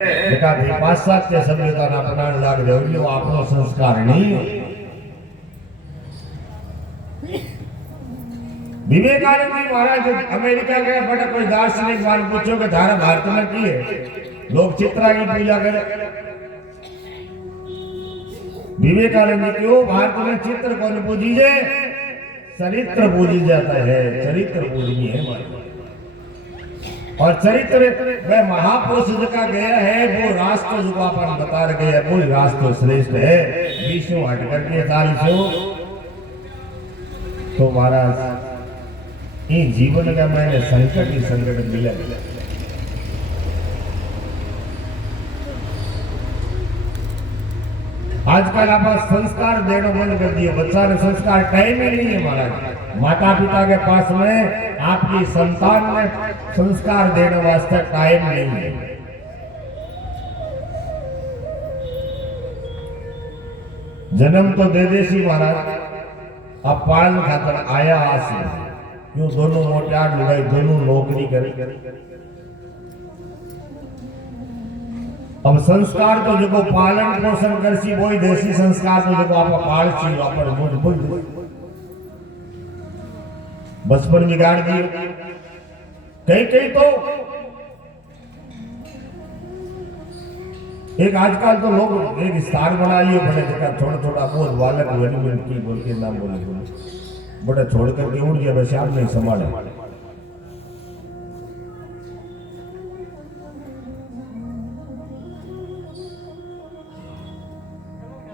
बेटा भाई पाश्चात्य सभ्यता ना अपनान लाग रहे हो आपनो संस्कार नहीं। विवेकानंद जी महाराज अमेरिका गए बड़ा कोई दार्शनिक मान पूछो कि धारा भारत में की है लोग चित्रा की पूजा करे। विवेकानंद जी क्यों भारत में चित्र कौन पूजी जाए चरित्र पूजी जाता है। चरित्र पूजनी है हमारे और चरित्र वह महापुरुष का गया है वो राष्ट्र जो अपन बता रहे हैं कोई राष्ट्र श्रेष्ठ है विष्णु हट करके 40 तो महाराज ये जीवन का मैंने संकट ही संकट मिला। आजकल आप संस्कार देना बंद कर दिए बच्चा ने संस्कार टाइम ही नहीं है महाराज। माता पिता के पास में आपकी संतान में संस्कार देने वास्ते टाइम नहीं है। जन्म तो दे देसी महाराज अब पालन खातर आया आसी क्यों दोनों मोटियार लुगाई दोनों नौकरी करी। अब संस्कार तो जो पालन पोषण करसी वही देसी संस्कार तो जो आप पाल छी अपन बोल बचपन बिगाड़ दिए। कई कई तो एक आजकल तो लोग एक स्टार बना लिए बड़े जगह थोड़ा थोड़ा बहुत बालक की बोल के नाम बोले बड़ा छोड़ करके उड़ गया वैसे आप नहीं संभाले।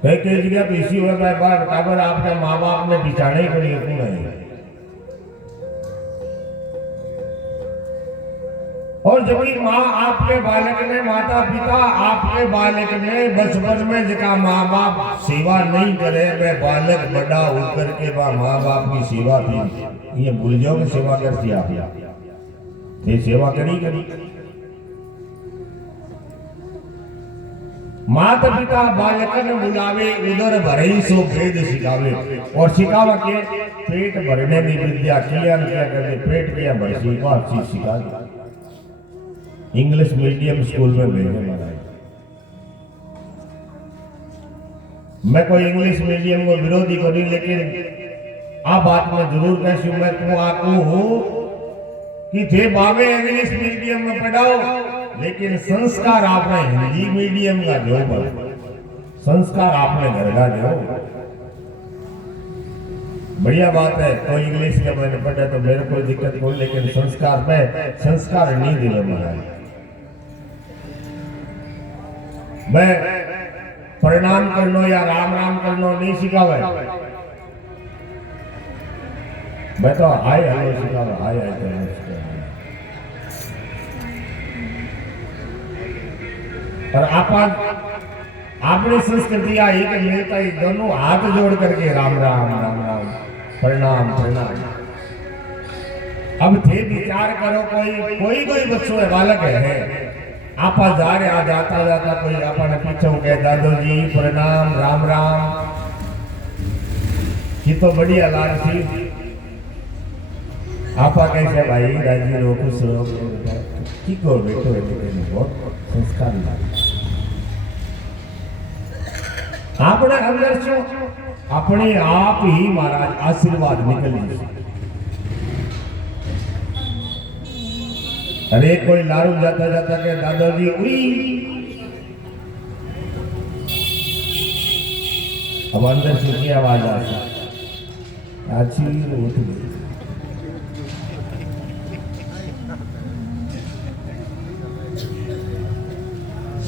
कई कई जगह तो इसी हुआ बराबर आपके माँ बाप ने बिछाने ही करी क्यों नहीं। और जब माँ आपके बालक ने माता पिता आपके बालक ने बचपन में जगह माँ बाप सेवा नहीं करे वह बालक बड़ा होकर के वह माँ बाप की सेवा थी ये भूल जाओ कि सेवा करती आप ये सेवा करी। माता पिता बालकन बुलावे उदर भरई सो भेद सिखावे और सिखावा के पेट भरने की विद्या किया करके पेट किया भरसी को हर चीज सिखा दी। इंग्लिश मीडियम स्कूल में भेजे महाराज। मैं कोई इंग्लिश मीडियम को विरोधी को नहीं लेकिन आप बात में जरूर कैसी मैं तुम आपको हूं कि थे बाबे इंग्लिश मीडियम में पढ़ाओ लेकिन संस्कार आपने हिंदी मीडियम का जो संस्कार आपने घर का जो बढ़िया बात है। कोई इंग्लिश का मैंने पढ़ा तो मेरे कोई दिक्कत कोई लेकिन संस्कार में संस्कार नहीं दिले महाराज। मैं प्रणाम करनो या राम राम करनो नहीं सिखावे मैं तो हाय हेलो सिखावे हाय हेलो पर आपने संस्कृति आई कि मिलता ही दोनों हाथ जोड़ करके राम राम राम राम प्रणाम प्रणाम। अब थे विचार करो कोई बच्चों है बालक है आप जा रहे आ जाता जाता कोई अपने पीछे हो गए दादो जी प्रणाम राम राम ये तो बढ़िया लाल थी आपा कैसे भाई राजी रो खुश रो की को बेटो बहुत संस्कार अपने अंदर से अपने आप ही महाराज आशीर्वाद निकल जाए। अरे कोई लारू जाता जाता के दादाजी उई अब अंदर से की आवाज आती अच्छी उठ गई।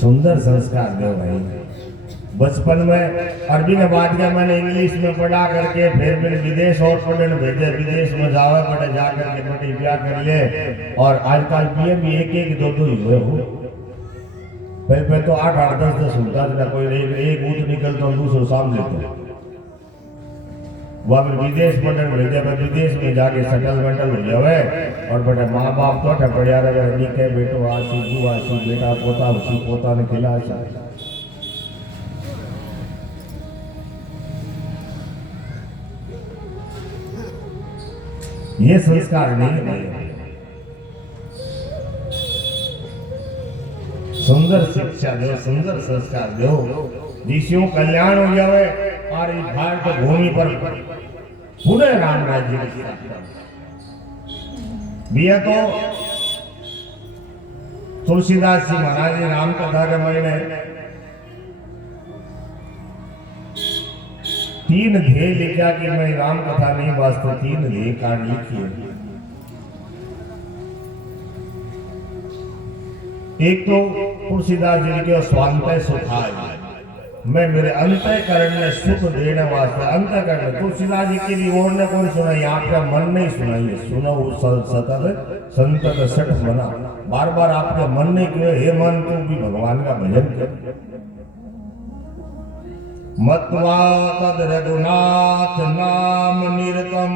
सुंदर संस्कार दो भाई। बचपन में अरबी ने बात किया मैंने इंग्लिश में पढ़ा करके फिर मैंने विदेश और पढ़ने भेजे विदेश में जावे पढ़े जा करके बेटी ब्याह कर ले और आजकल पीएम भी एक दो ही हुए हो पहले तो 8 10 होता था कोई एक ऊँट निकलता दूसरो सामने तो वह विदेश पढ़ने भेजे विदेश में जाके सेटलमेंटल हो जावे और बेटा माँ बाप तो पढ़िया रहे निके बेटो आसी बू आसी बेटा पोता उसी पोता ने खिला ये संस्कार नहीं है। सुंदर शिक्षा दो, सुंदर संस्कार दो, जिससे कल्याण हो जावे और इस भारत भूमि पर पूरे राम राज्य की स्थापना। बिया तो तुलसीदास जी महाराज ने राम कथा के महीने 3 ध्येय लिखा कि मैं राम कथा नहीं वास्तव 3 ध्येय कार्ड लिखी। एक तो तुलसीदास जी के स्वांतः सुखाय, मैं मेरे अंतःकरण में सुख देने वास्ते अंतःकरण। तुलसीदास जी की भी और ने कौन सुनाई, आपका मन नहीं सुनाई, सुनो सतत संतत सठ मना। बार बार आपके मन ने क्यों, हे मन तू भी भगवान का भजन कर। मत्वा तद रघुनाथ नाम निरतम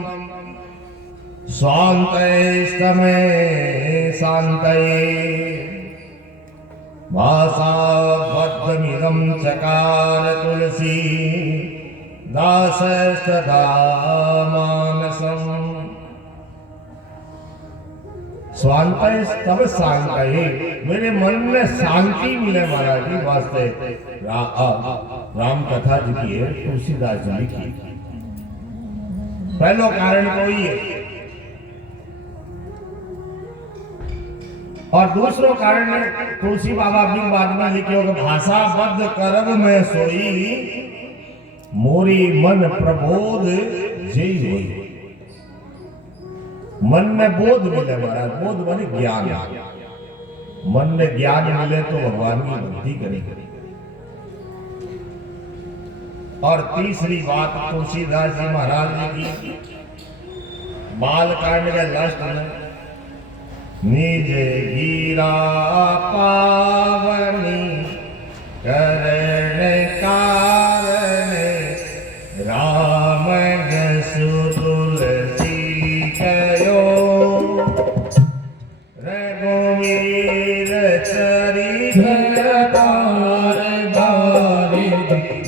स्वांतये समय शांतये भाषा बद्धमिदं चकार तुलसी दास सदा मानसम। स्वांतये तब शांतये, मेरे मन में शांति मिले महाराज जी वास्ते राम कथा जी की है, तुलसीदास जी लिखी। पहलो कारण तो ये, और दूसरो कारण तुलसी बाबा भी बाद में लिखे कि भाषा बद्ध करब में सोई मोरी मन प्रबोध जय होई। मन में बोध मिले महाराज, बोध माने ज्ञान। मन में ज्ञान मिले तो भगवान की भक्ति करें। और तीसरी बात तुलसीदास जी महाराज जी की बाल कांड के लास्ट में निज गिरा पावनी करण कारण राम जसु तुलसी कयो रघुवीर चरित कार बारी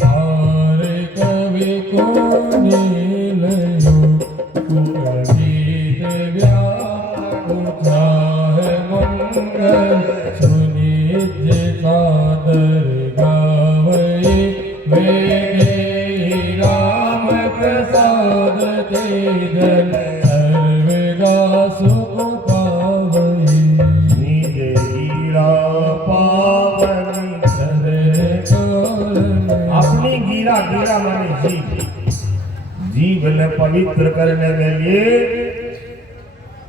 धार कवि को नीलयो कुलगीत व्याकुता सुनिज सादर गावई वे राम प्रसाद तेजन सर्वदा सुख पावई। निज गिरा पावनी अपनी गिरा, गिरा माने जीव, जीव ने पवित्र करने के लिए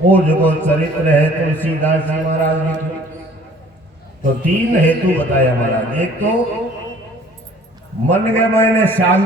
वो जो चरित्र है तुलसीदास जी महाराज जी की। तो 3 हेतु बताया महाराज। एक तो मन के मैंने शांति